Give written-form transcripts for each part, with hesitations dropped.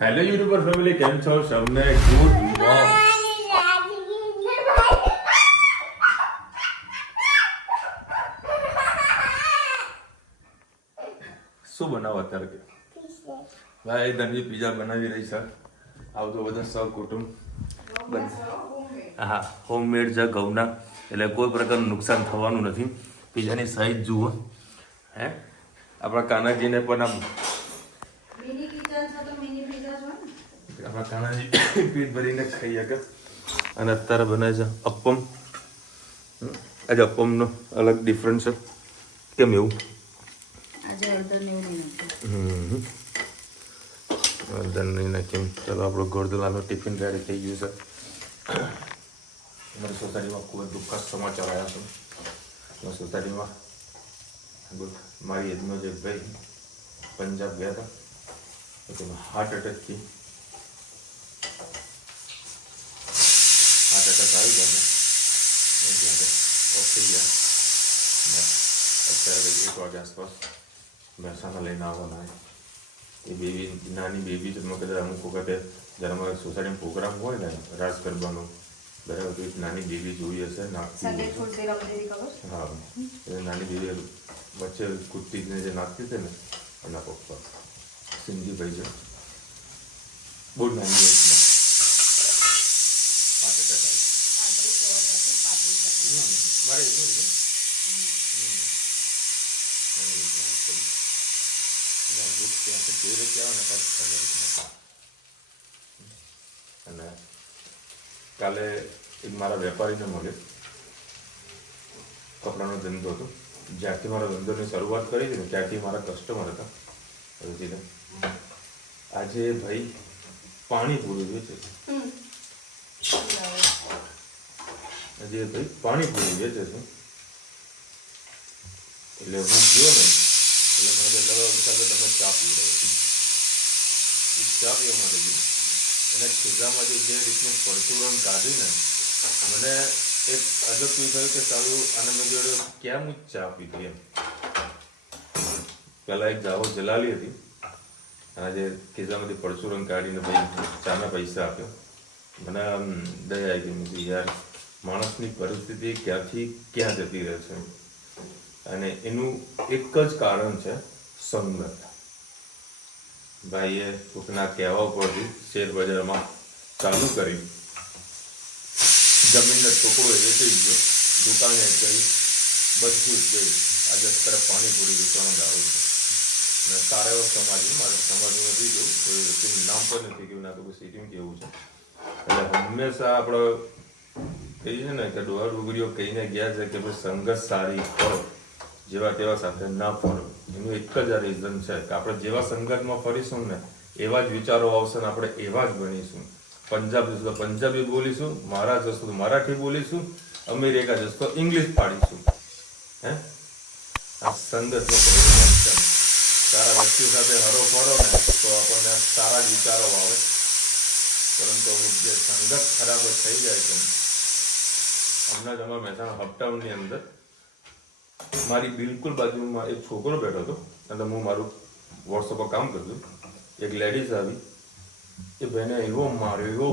Hello YouTuber family, કેમ છો? સૌને ગુડ મોર્નિંગ. શું બનાવો અત્યારે કે ભાઈ ધનવી પીઝા બનાવી રહી છે. આવતો બધા સહકુટુંબ હા, હોમમેડ છે ઘઉંના, એટલે કોઈ પ્રકારનું નુકસાન થવાનું નથી. પીઝાની સાઈઝ જુઓ. હે આપણા કાનાજીને પણ આમ આપણા કાનાજી પીઠ ભરીને ખાઈ શકે. અને અત્યારે બને છે અપ્પમ. આજે અપ્પમનો અલગ ડિફરન્સ છે. કેમ એવું? આજે હળદર ને એવું નહીં હળદર નહીં નાખીને ચાલો આપણો ગોરદલાનો ટિફિન રેડી થઈ ગયું છે. અમારી સોસાયટીમાં ખૂબ જ દુઃખદ સમાચાર આવ્યા છે. અમારી સોસાયટીમાં મારી એજનો જે ભાઈ પંજાબ ગયા હતા, તો તેમાં હાર્ટ એટેક આવી ગયા ઓફ થઈ ગયા. અત્યારે 1 વાગ્યા આસપાસ મહેસાણા લઈને આવવાના. એ બેબી, નાની બેબી છે. મેં કદાચ અમુક વખતે જ્યારે અમારે સોસાયટીમાં પ્રોગ્રામ હોય ને રાસ ગરબાનો, બરાબર, તો એક નાની બેબી જોઈ હશે નાખતી. હા, એ નાની બેબી વચ્ચે કુર્તીને જે નાખતી હતી ને, એના પપ્પા સિંધીભાઈ છે. બહુ નાની એજમાં હાર્ટ એટેક આવી. મારે એટલું છે અને કાલે એક મારા વેપારીને મળે, કપડાનો ધંધો હતો. જ્યારથી મારા ધંધોની શરૂઆત કરી હતી ને ત્યારથી મારા કસ્ટમર હતા. આજે ભાઈ પાણીપુરી વેચે છે. આજે ભાઈ પાણીપુરી વેચે છે. એટલે હું ગયો ને, એટલે મને લગાવ હિસાબે તમે ચા પીવડાવો. એ ચા પીવા માટે ગયો. એને ખિસ્સામાં જે રીતનું પરચુરણ કાઢીને મને એક અજબ ફીલ થયું કે સારું આને મેં જોડે કેમ જ ચા પીધી એમ. પહેલાં એક જાવો જલાલી હતી, અને જે ખિસ્સામાંથી પરચુરણ કાઢીને ભાઈ ચાના પૈસા આપ્યો. મને આમ દયા આવી ગઈ. યાર, માણસની પરિસ્થિતિ ક્યાંથી ક્યાં જતી રહે છે, અને એનું એક જ કારણ છે સંગત. ભાઈએ પોતાના કહેવા પરથી શેર બજારમાં ચાલુ કરી, જમીનનો ટુકડો વેચી ગયો, દુકાને ગઈ, બધું જ ગઈ. આજે અત્યારે પાણીપુરી વેચવાનો દાવો છે. અને સારા એવો સમાજ, મારા સમાજમાં નથી ગયું, કોઈ વ્યક્તિનું નામ પણ નથી ગયું, ના તો કોઈ સિટીમાં કેવું છે. એટલે હંમેશા આપણે કહીએ છે ને કે ડોહા ડોગરીઓ કહીને ગયા છે કે ભાઈ સંગત સારી કરો, જેવા તેવા સાથે ના ફરો. એનું એક જ આ રીઝન છે કે આપણે જેવા સંગતમાં ફરીશું ને એવા જ વિચારો આવશે ને આપણે એવા જ બનીશું. પંજાબ જશું તો પંજાબી બોલીશું, મહારાષ્ટ્ર જશું તો મરાઠી બોલીશું, અમેરિકા જશું તો ઇંગ્લિશ પાડીશું. હે આ સંગતનો સારા વ્યક્તિઓ સાથે હરો ફરો ને તો આપણને સારા જ વિચારો આવે. પરંતુ અમુક જે સંગત ખરાબ થઈ જાય છે. હમણાં જ અમારા મહેસાણા હપટાઉનની અંદર મારી બિલકુલ બાજુમાં એક છોકરો બેઠો હતો, અને હું મારું વોટ્સઅપ પર કામ કરતું. એક લેડીઝ આવી, એ બેને એવો માર્યો.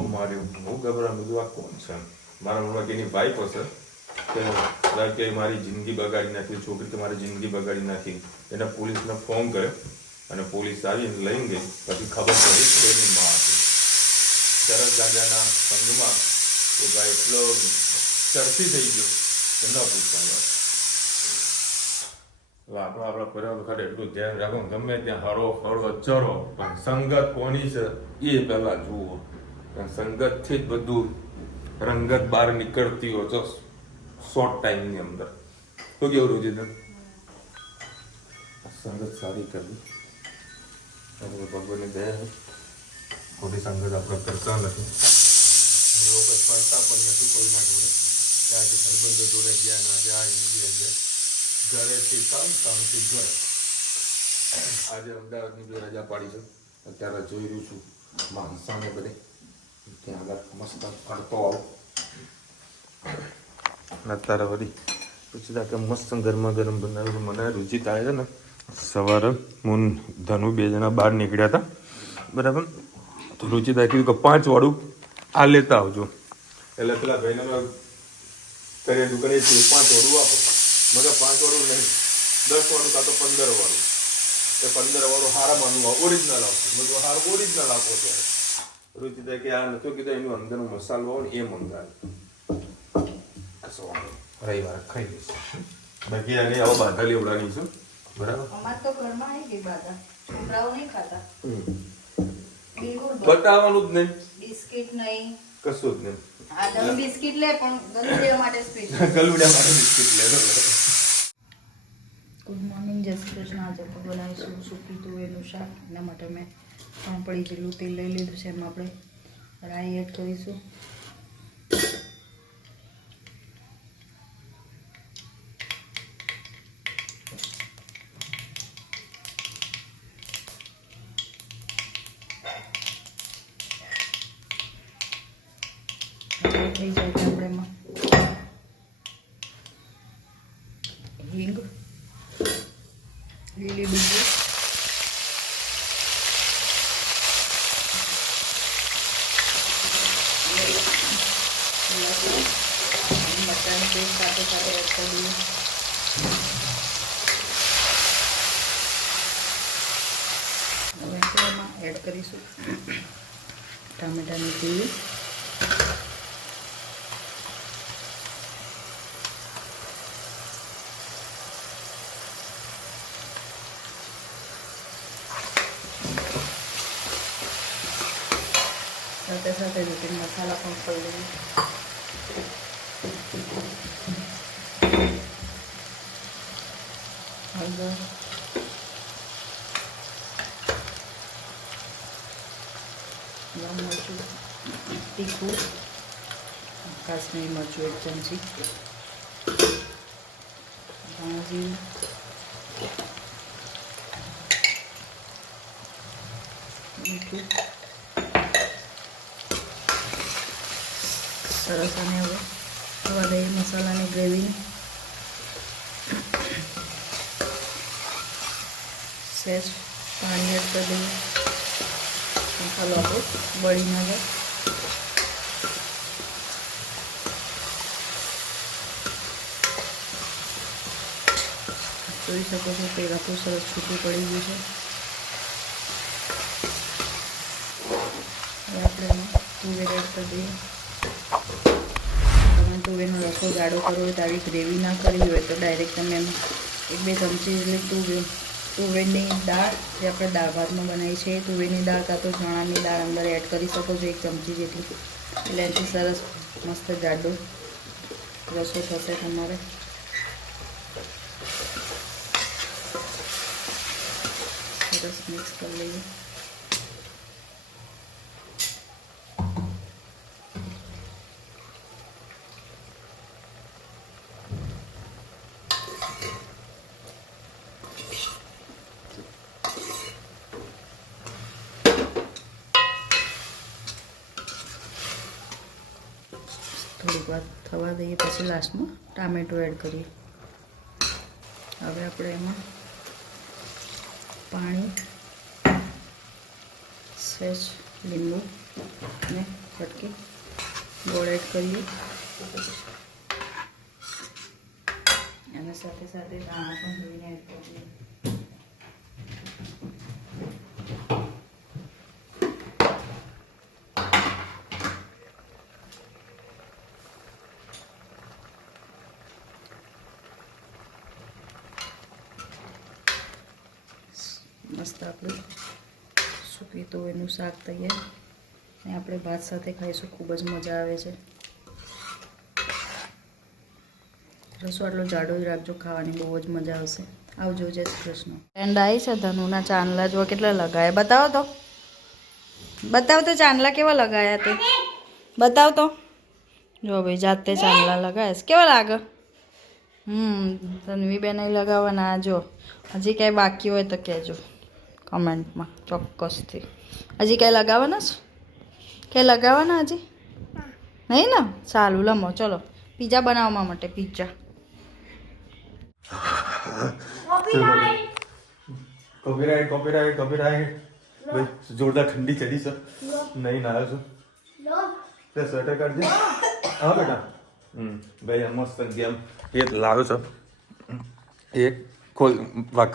હું ગભરા, બધું આ કોણ છે? મારા મનમાં એની વાઈફ હશે કે મારી જિંદગી બગાડી નાખી, છોકરી કે મારી જિંદગી બગાડી નાખી. એને પોલીસને ફોન કર્યો, અને પોલીસ આવીને લઈને ગઈ. પછી ખબર પડી કે એની માં હતી. શરદ દાદાના સંઘમાં એ ભાઈ એટલો ચરસી થઈ ગયો કે ન પૂછવાનો. આપણા પરિવાર વખતે એટલું ધ્યાન રાખો, ગમે ત્યાં હરો ફરો ચરો, પણ સંગત કોની છે એ પહેલા જુઓ. સંગતથી જ બધું રંગત બહાર નીકળતી હોય તો શોર્ટ ટાઈમની અંદર. તો કેવું રોજી સંગત સારી કરવી. ભગવાનની દયા, ખોટી સંગત આપણે કરતા નથી, એવો કંઈ ફરતા પણ નથી કોઈના જોડે. આજે ભાઈબંધો જોડે ગયા ના ગયા, ગયા ઘરેથી કામથી ઘરે. આજે અમદાવાદની બી રજા પાડી છે. અત્યારે જોઈ રહ્યું છું માણસાને બધે ત્યાં આગળ મસ્ત ફરતો આવું. અત્યારે વળી પછી કે મસ્ત ગરમા ગરમ બનાવ્યું. મને રુચિ થાય છે ને. સવારે હું ધનુ 2 જણા બહાર નીકળ્યા હતા, બરાબર. તો રુચિતા કીધું કે 5 વાળું આ લેતા આવજો. એટલે પેલા ભાઈને મેં કરીએ દુકાને 5 વાળું આપો. મગર 5 વાળું નહીં, 10 વાળું કાં તો 15 વાળું. એ 15 વાળું હારામાંનું ઓરિજિનલ આવશે. બધું હારું ઓરિજિનલ આપો ત્યારે. રુચિતા કે આ નતો કીધું એનું અંદરનો મસાલો હોય ને એ મંગાવે. રવિવાર ખાઈ લઈશ. બાકી આને આવો બાધા લેવડાની છું. બરાબર. અમાર તો ઘરમાં આવી ગઈ બાધા. છોકરાઓ નહીં ખાતા. બિલકુલ બતાવવાનું જ નહીં. બિસ્કિટ નહીં. કશું જ નહીં. આ તમે બિસ્કિટ લે પણ ગલુડિયા માટે સ્પેશિયલ. ગલુડિયા માટે બિસ્કિટ લે. ગુડ મોર્નિંગ, જય શ્રી કૃષ્ણ. આજે આપણે બનાવીશું સૂકી તુવેરનું શાક. એના માટે મેં 3 પડી જેટલું તેલ લઈ લીધું છે. એમાં આપણે રાઈ એડ કરીશું. થઈ જાય તો આપણે એમાં હિંગ, લીલી ડુંગળી, મરચાંની પેસ્ટ સાથે સાથે એડ કરી દઈએ. હવે આપણે એમાં એડ કરીશું ટામેટાની પ્યુરી, સાથે સાથે રૂટીન મસાલા પણ કરી લઈએ. હળદર, લાલ મરચું, તીખું, કાશ્મીરી મરચું 1 ચમચી, ધાણા જીરું, મીઠું. સરસ. અને હવે થવા દઈએ મસાલાની ગ્રેવીને. સહેજ પાણી એડ કરી દઈએ. મસાલો આપણો બળી ના જાય. જોઈ શકો છો તેલ આપણું સરસ છૂટું પડી ગયું છે. હવે આપણે એમાં તુવેર એડ કરી દઈએ. તમે તુવેરનો રસો જાડો કરવો હોય તો આવી ગ્રેવી ના કરવી હોય તો ડાયરેક્ટ તમે એમાં 1-2 ચમચી એટલે તુવેરની દાળ જે આપણે દાળ ભાતમાં બનાવી છે એ તુવેરની દાળ કાં તો ચણાની દાળ અંદર એડ કરી શકો છો 1 ચમચી જેટલી. એટલે એનાથી સરસ મસ્ત જાડો રસો થશે તમારે. સરસ મિક્સ કરી લઈએ. થોડીક વાર થવા દઈએ પછી લાસ્ટમાં ટામેટો એડ કરીએ. હવે આપણે એમાં પાણી, સહેજ લીંબુ અને ચટકી ગોળ એડ કરીએ. અને સાથે સાથે દાણા પણ ધોઈને એડ કરીએ. મસ્ત આપણું સૂકી તુવેરનું શાક તૈયાર. અને આપણે ભાત સાથે ખાઈશું, ખૂબ જ મજા આવે છે. રસો આટલો જાડો જ રાખજો, ખાવાની બહુ જ મજા આવશે. આવજો. જય શ્રી કૃષ્ણ. ફ્રેન્ડ આવી છે ધનુના ચાંદલા જો કેટલા લગાયા. બતાવો તો ચાંદલા કેવા લગાયા તે બતાવ તો. જો ભાઈ જાતે ચાંદલા લગાવ્યા કેવા લાગે. તન્વી બેન લગાવવાના. જો હજી કાંઈ બાકી હોય તો કહેજો કમેન્ટમાં ચોક્કસથી. હજી કાંઈ લગાવવાના છે? ક્યાંય લગાવવાના હજી નહીં ને? સારું લમો. ચલો પિઝા બનાવવા માટે. પિઝા કોપીરાઈટ ભાઈ જોરદાર ઠંડી ચડી છે. નહીં નાયો છું તે સ્વેટર કાઢજે હા બેટા ભાઈ મસ્ત ગેમ એ લાવ્યો છો એક ખોલ વાક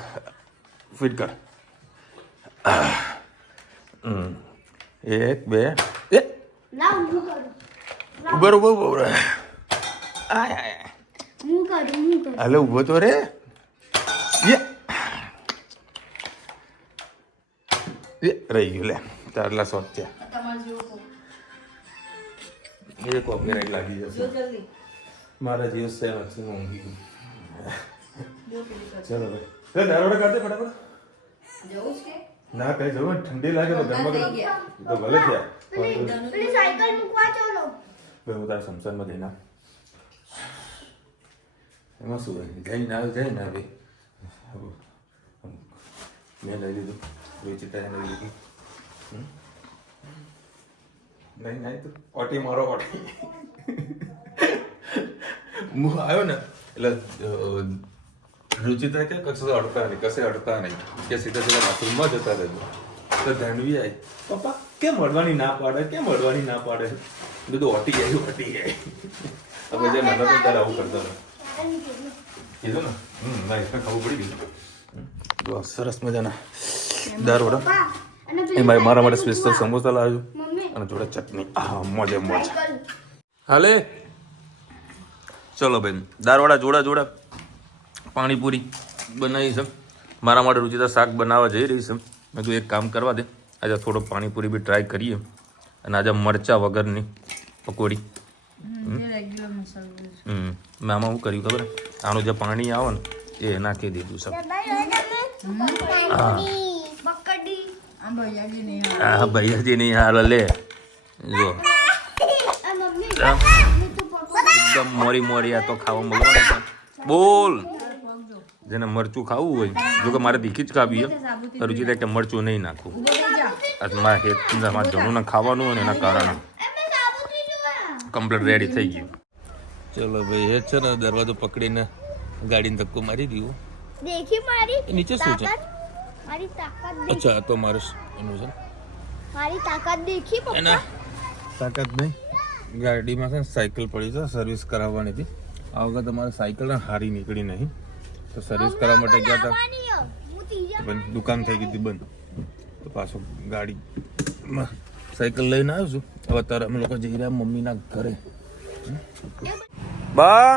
ફિટ કર એક બે એ ઉભર ઉભર હાલે ઉભો તો રે રહી ગયું લે તારલા શોખ છે એ કોપીરાઈટ લાગી જશે મારા જીવ છે નથી હું ઊંઘી ગયું ચલો ભાઈ દારોડા કાઢે ફટાફટ ના કઈ જવું ઠંડી લાગે તો ગરમા ગરમ તો ભલે થયા ભાઈ હું તારા સમસાનમાં જઈને એમાં શું હોય જઈને આવે મેં લઈ લીધું રૂચિતાએ લઈ લીધું નહીં તો ઓટી મારો ઓટી હું આવ્યો ને એટલે रुचिता क्या कसे अड़ता नहीं કે સીધા સીધા બાથરૂમમાં જતા રહેજો તો ધનવી આવી પપ્પા કેમ મળવાની ના પાડે બધું ઓટી ગઈ હવે જે નાના તો ત્યારે આવું કરતા હતા કીધું ને ના इसमें ખાવું પડી ગયું તો સરસ મજાના દારોડા એમાં મારા માટે સ્પેશિયલ સમોસા લાવ્યો અને જોડે ચટણી મોજે મોજ હાલે ચલો બેન દારવાડા જોડા પાણીપુરી બનાવી છે મારા માટે રૂચિતા શાક બનાવવા જઈ રહી છે મેં તું એક કામ કરવા દે આજે થોડો પાણીપુરી બી ટ્રાય કરીએ અને આજે મરચા વગરની પકોડી મેં આમાં શું કર્યું ખબર આનું જે પાણી આવે ને એ નાખી દીધું છે હા ભૈયાજી નહીં હાલ લે જો એકદમ મોરી આ તો ખાવા મળવાનું બોલ જેને મરચું ખાવું હોય જો કે મારે તીખી જ ખાવી તો રૂચિતા કે મરચું નહીં નાખવું મારા જણુને ખાવાનું હોય ને એના કારણે કમ્પ્લીટ રેડી થઈ ગયું ચલો ભાઈ એ છે ને દરવાજો પકડીને ગાડીને ધક્કો મારી દીધું નીચે શું છે અચ્છા તો મારે એનું છે મારી તાકાત દેખી પપ્પા એના તાકાત નહીં ગાડીમાં છે ને સાયકલ પડી છે સર્વિસ કરાવવાની હતી આ વખત તમારે સાયકલ હારી નીકળી નહીં તો સર્વિસ કરાવવા માટે ગયા હતા પણ દુકાન થઈ ગઈ હતી બંધ તો પાછો ગાડીમાં સાયકલ લઈને આવ્યો છું હવે અત્યારે અમે લોકો જઈ રહ્યા મમ્મીના ઘરે બા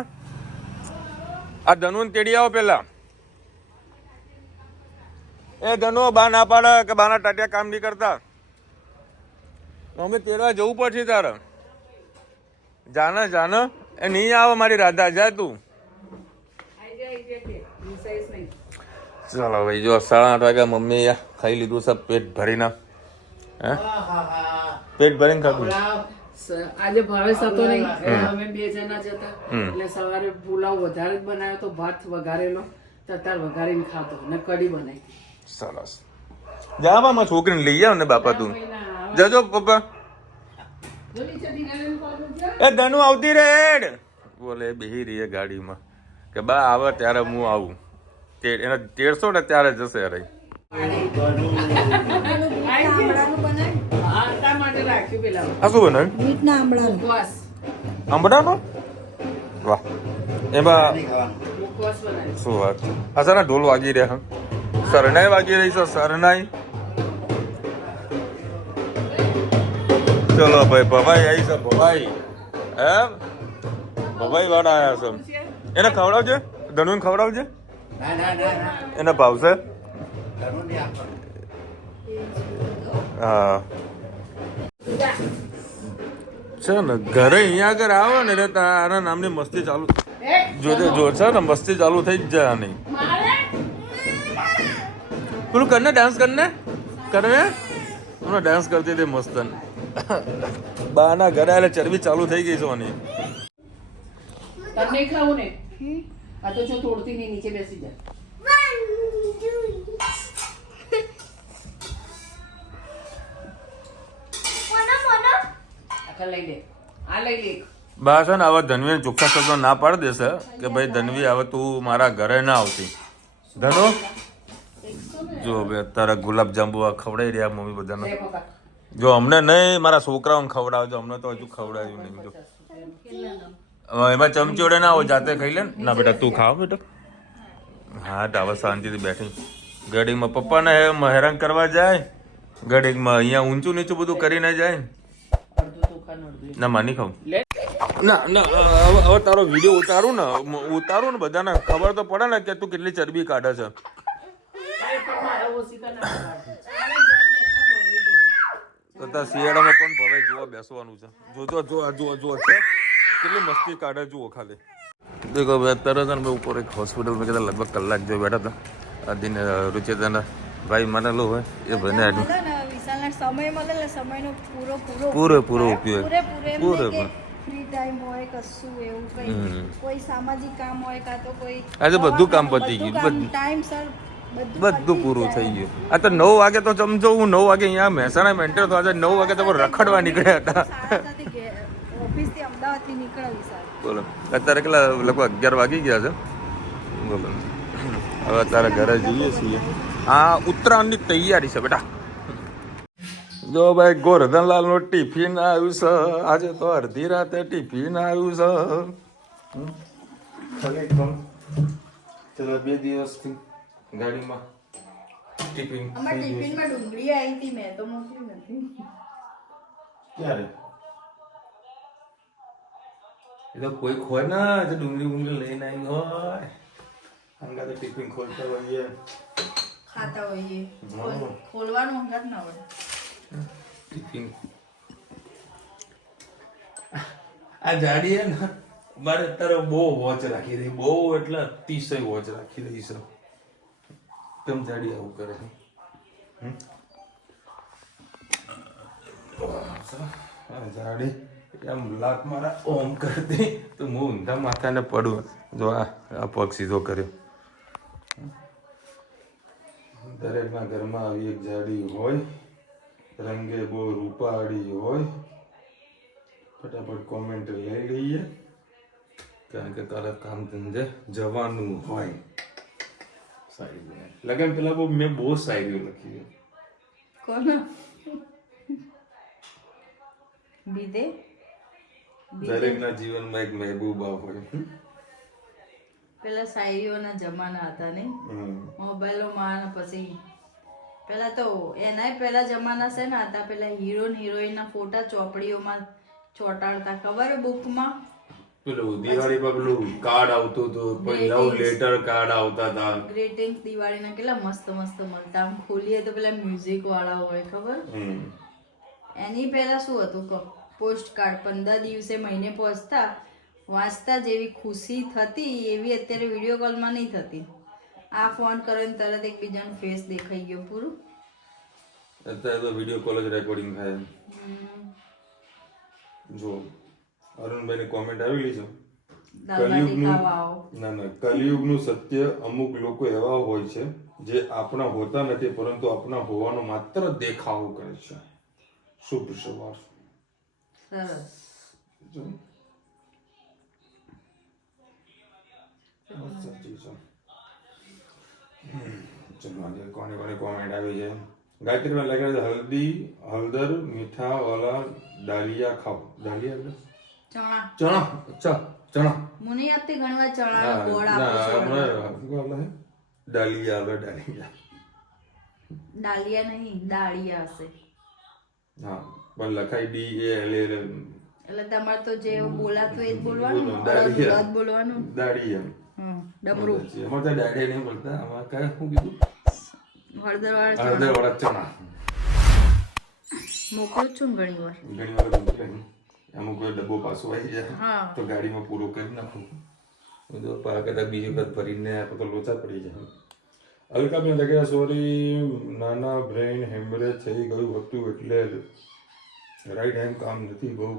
આ ધનુન તેડી આવો પેલા એ ધનો બા ના પાડે કે બાના ટાટિયા કામ નહીં કરતા અમે તેડવા જવું પડશે તારે જાને એ નહીં આવે મારી રાધા જા તું ચાલો ભાઈ જો 8:30 વાગ્યા મમ્મી ખાઈ લીધું છે પેટ ભરીને હે પેટ ભરીને ખાધું આજે ભાવેશ હતો નહીં અમે 2 જણા જતા એટલે સવારે પુલાવ વધારે જ બનાવ્યો તો ભાત વઘારેલો તો તાર વઘારીને ખાતો ને કઢી બનાવી સરસ જા મામા છોકરીને લઈ આવ ને બાપા તું જજો પપ્પા એ ધનુ આવતી રે હેડ બોલે બેહી રહી ગાડીમાં કે બા આવે ત્યારે હું આવું એને 1300 ને ત્યારે જશે અરે આ શું બનાવ્યું આંબળાનો વાહ એમાં શું વાત આ સર ઢોલ વાગી રહ્યા શરણાઈ વાગી રહી છે શરણાઈ ચલો ભાઈ ભવાઈ આવી છે ભવાઈ એમ ભવાઈ વાળા આવ્યા છે એને ખવડાવજે ધનુને ખવડાવજે એને ભાવશે હા છે ને ઘરે અહીંયા આગળ આવે ને એટલે આના નામની મસ્તી ચાલુ જો છે ને મસ્તી ચાલુ થઈ જ જાય નહીં પેલું કરને ડાન્સ કરને હમણાં ડાન્સ કરતી હતી મસ્તન બાના ઘરે એટલે ચરબી ચાલુ થઈ ગઈ છે ઓની તમને ખાવું ને આ તો જો તોડતી નહીં નીચે બેસી જાય આખા લઈ લે આ લઈ લે બા છે ને હવે ધનવીને ચોખ્ખા શબ્દો ના પાડી દેશે કે ભાઈ ધનવી હવે તું મારા ઘરે ના આવતી ધનો જો બે અત્યારે ગુલાબ જાંબુ ખવડાવી રહ્યા મમ્મી બધાને જો અમને નહીં મારા છોકરાઓને ખવડાવજો, અમને તો હજુ ખવડાવ્યું નહીં. જો એમાં ચમચી વડે ના હોય, જાતે ખાઈ લે ને. ના બેટા તું ખાવ બેટા. હા ટાવર શાંતિથી બેઠી ઘડીમાં પપ્પાને હેરાન કરવા જાય, ઘડીમાં અહીંયા ઊંચું નીચું બધું કરીને જાય. અડધું તું ખા ને અડધું ના માની ખાવ લે. ના ના હવે તારો વિડીયો ઉતારું ને બધાને ખબર તો પડે ને કે તું કેટલી ચરબી કાઢે છે. તો તાર શિયાળામાં પણ ભવે જોવા બેસવાનું છે. જો છે કેટલી મસ્તી કાઢે જુઓ ખાલી. દેખો અત્યારે છે ને મેં ઉપર એક હોસ્પિટલમાં કીધા લગભગ કલાક જો બેઠા હતા. આદિને રૂચિતાના ભાઈ માનેલો હોય એ ભાઈને એડમિટ વિશાલના સમય મળે ને સમયનો પૂરેપૂરો ઉપયોગ પૂરેપૂરો ફ્રી ટાઈમ હોય કશું એવું કઈ કોઈ સામાજિક કામ હોય કાં તો કોઈ આજે બધું કામ પતી ગયું, ટાઈમ સર બધું પૂરું થઈ ગયું. આ તો 9 વાગે તો સમજો હું 9 વાગે અહીંયા મહેસાણા એન્ટર તો આજે 9 વાગે તો રખડવા નીકળ્યા હતા. ઓફિસથી અમદાવાદથી નીકળ્યા વિશાલ. બોલો અત્યારે કેટલા લગભગ 11 વાગી ગયા છે. બોલો હવે અત્યારે ઘરે જઈએ છીએ. આ ઉત્તરાયણની તૈયારી છે બેટા. જો ભાઈ ગોરધનલાલ નું ટિફિન આવ્યું છે. આજે તો અડધી રાતે ટિફિન આવ્યું છે. ખરેખર ચલો 2 દિવસથી ગાડીમાં ટિફિન અમારા ટિફિનમાં ડુંગળી આવી હતી, મેં તો મોકલી નથી. ક્યારે એ તો કોઈ ખોય ના જે ડુંગળી લઈને આવી હોય હંગા તો ટિફિન ખોલતા હોઈએ ખાતા હોઈએ, ખોલવાનું હંગાત ના હોય ટિફિન. આ જાડી હે ને મારે અત્યારે બહુ વોચ રાખી રહી, બહુ એટલે અતિશય વોચ રાખી રહી છે. કેમ જાડી આવું કરે છે? જાડી એમ લાત મારા ઓમ કરતી તો હું ઊંધા માથાને પડું. જો આ પગ સીધો કર્યો. દરેકના ઘરમાં આવી એક જાડી હોય, રંગે બહુ રૂપાળી હોય. ફટાફટ કોમેન્ટ લઈ લઈએ કારણ કે તારા કામ ધંધે જવાનું હોય. લગન પેલા મેં બહુ શાયરીઓ લખી. કોણ બીદે દરેકના જીવનમાં એક મહેબૂબા હોય. પેલા શાયરીઓના જમાના હતા નહીં, મોબાઈલોમાં પછી પેલા તો એનાય પેલા જમાના છે ને હતા. પેલા હીરો હિરોઈન ના ફોટા ચોપડીઓમાં ચોટાડતા, ખબર બુકમાં. પેલું દિવાળી પર પેલું કાર્ડ આવતું હતું, પછી લવ લેટર કાર્ડ આવતા હતા. ગ્રીટિંગ્સ દિવાળીના કેટલા મસ્ત મસ્ત મળતા. આમ ખોલીએ તો પેલા મ્યુઝિક વાળા હોય ખબર. એની પહેલા શું હતું કહો, પોસ્ટ કાર્ડ 15 દિવસે મહિને પહોંચતા, વાંચતા જેવી ખુશી થતી એવી અત્યારે વિડીયો કોલમાં નહીં થતી. આ ફોન કરો ને તરત એકબીજાનું ફેસ દેખાઈ ગયો પૂરું. અત્યારે તો વિડીયો કોલ જ રેકોર્ડિંગ થાય. જો અરુણભાઈ ની કોમેન્ટ આવેલી છે, કલિયુગનું સત્ય અમુક લોકો એવા હોય છે જે આપણા હોતા નથી પરંતુ આપણા હોવાનો માત્ર દેખાવો કરે છે. શુભ સવાર. સરસ. કોને કોને કોમેન્ટ આવી છે? ગાયત્રી માં લખેલું છે હળદર મીઠા વાલા ડાલિયા ખાઓ. ડાલિયા એટલે ચણા. અચ્છા ચણા. મુની આપતે ગણવા ચણા ગોળ આપો. ડાલિયા આવે ડાલિયા. ડાલિયા નહીં ડાળિયા હશે. હા પણ લખાય DALL. એટલે તમારે તો જે બોલાતું એ જ બોલવાનું, અડદ બોલવાનું. દાળિયા. ડમરું. એમાં તો દાડિયા નહીં બોલતા. આમાં કઈ શું કીધું? હળદર વાળા ચણા. મોકલું છું ને ઘણી વાર મોકલે. અમુક કોઈ ડબ્બો પાછો આવી જાય તો ગાડીમાં પૂરો કરી નાખું. બધું કદાચ બીજી વખત ભરીને આપે તો લોચા પડી જાય. અલકાબેન લખ્યા સોરી નાના બ્રેઇન હેમરેજ થઈ ગયું હતું એટલે રાઈટ હેન્ડ કામ નથી બહુ.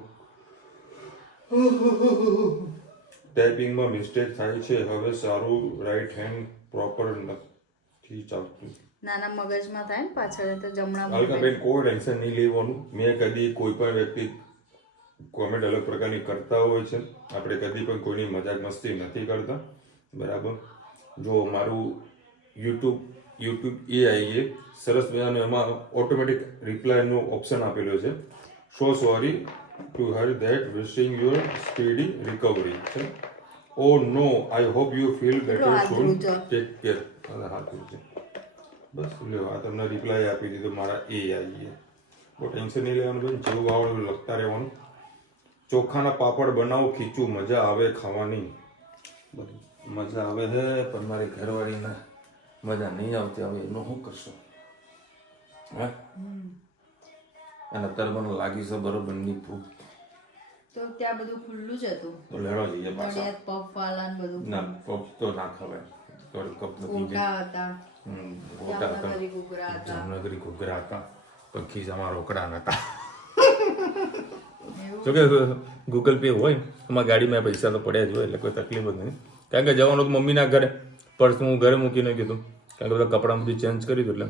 ટાઈપિંગમાં મિસ્ટેક થાય છે. હવે સારું રાઈટ હેન્ડ પ્રોપર નથી ચાલતું. નાના મગજમાં થાય ને પાછળ તો જમણા. અલકાબેન કોઈ ટેન્શન નહીં લેવાનું. મેં કદી કોઈ પણ વ્યક્તિ કોમેન્ટ અલગ પ્રકારની કરતા હોય છે, આપણે કદી પણ કોઈની મજાક મસ્તી નથી કરતા. બરાબર. જો મારું યુટ્યુબ AI સરસ મજાનું એમાં ઓટોમેટિક રિપ્લાયનું ઓપ્શન આપેલું છે. So sorry to her that wishing your speedy recovery છે. Oh no I hope you feel better soon take care. હાથું છે બસ લ્યો આ તમને રિપ્લાય આપી દીધો મારા AI. બહુ ટેન્શન નહીં લેવાનું બેન, જેવું આવડે લખતા રહેવાનું. ચોખાના પાપડ બનાવો, ખીચું, મજા આવે ખાવાની. બધું મજા આવે છે પણ મારી ઘરવાળીને મજા નહીં આવતી. હવે એનું શું કરશો? હે અને અત્યારે મને લાગી છે બરોબર ની ભૂખ. તો ત્યાં બધું ખુલ્લું જ હતું, તો લેણો જઈએ પાછા. નડિયાદ પફવાલા ને બધું ના પપ તો ના ખવાય. થોડી કપ નથી ઘૂઘરા હતા, મોટા હતા, જામનગરી ઘૂઘરા હતા. જામનગરી ઘૂઘરા હતા પણ ખિસ્સામાં રોકડા નતા. એવું જો કે ગૂગલ પે હોય એમાં ગાડીમાં પૈસા તો પડ્યા જ હોય એટલે કોઈ તકલીફ જ નહીં. કારણ કે જવાનું તો મમ્મીના ઘરે, પર્સ હું ઘરે મૂકીને કીધું કારણ કે બધા કપડાં બધી ચેન્જ કરી દીધું. એટલે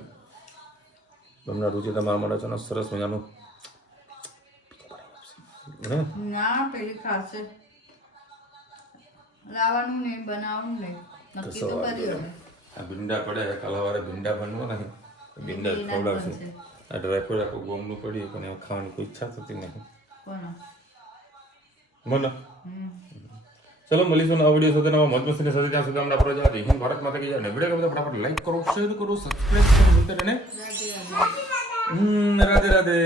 તમને રુચિ તમારા માટે છે ને સરસ મજાનું ના પેલી ખાશે લાવવાનું નહીં, બનાવવાનું નહીં, નક્કી તો કર્યું હવે. આ ભીંડા પડે છે, કાલાવારે ભીંડા બનવા નથી, ભીંડા ખવડાવશે. આ ડ્રાયફ્રૂટ આખું ગોમનું પડ્યું પણ એમાં ખાવાની કોઈ ઈચ્છા થતી નહીં મને. ચલો મળીશું નવા વિડીયો સાથે, નવા મોજ મસ્તીની સાથે. ત્યાં સુધી આપણે જવા દઈએ. ભારત માતા કી જય. વિડીયો ગમે તો ફટાફટ લાઈક કરો, શેર કરો, સબસ્ક્રાઇબ કરો, રાધે રાધે.